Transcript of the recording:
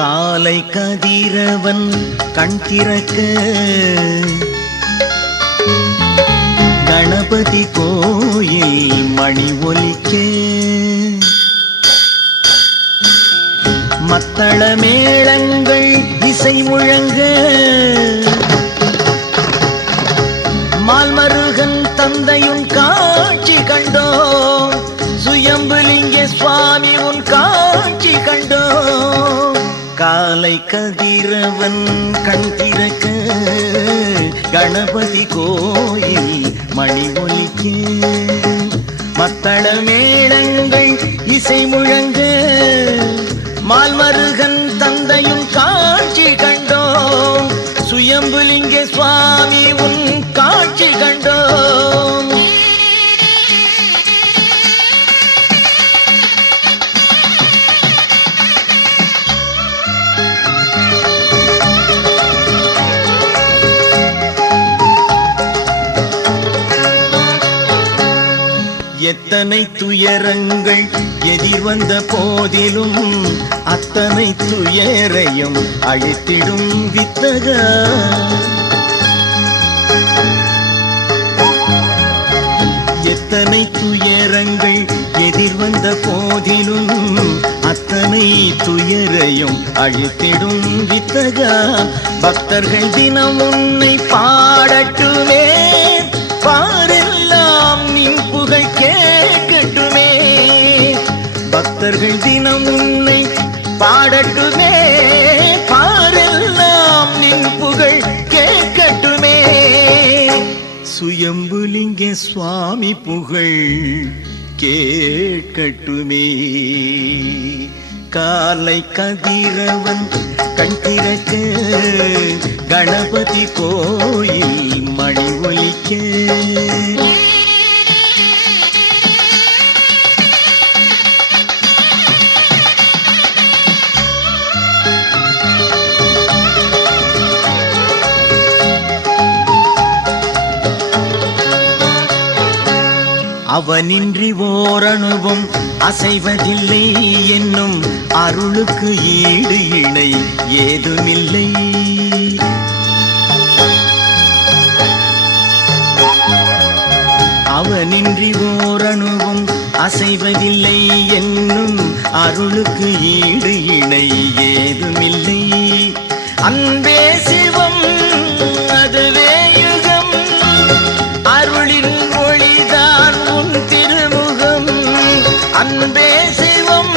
காலை கதிரவன் கண் திறக்க. கணபதி கோயில் மணி ஒலிக்க. மத்தள மேளங்கள் இசை முழங்க. மால்மருகன் தந்தையுன் காட்சி கண்டோ. சுயம்புலிங்க சுவாமி உன் காட்சி கண்டோ. காலை கதிரவன் கண் திறக்க. கணபதி கோயில் மணி ஒலிக்க. மத்தள மேளங்கள் இசை முழங்க எத்தனை துயரங்கள் எதிர் வந்த போதிலும் அத்தனை துயரையும் அழித்திடும் வித்தக. எத்தனை துயரங்கள் எதிர் வந்த போதிலும் அத்தனை துயரையும் அழித்திடும் வித்தகா. பக்தர்கள் தினம் உன்னை பாட பக்தர்கள் தினம் உன்னை பாடட்டுமே. பாரெல்லாம் நின் புகழ் கேட்கட்டுமே. சுயம்புலிங்க சுவாமி புகழ் கேட்கட்டுமே. காலை கதிரவன் கண் திறக்க கணபதி கோயில் மணி ஒலிக்க. அவனின்றி ஓரணுவும் அசைவதில்லை என்னும் அருளுக்கு ஈடு இணை ஏதுமில்லை. அவனின்றி ஓரணுவும் அசைவதில்லை என்னும் அருளுக்கு ஈடு இணை ஏதுமில்லை. அன்பேசி தேசிவம்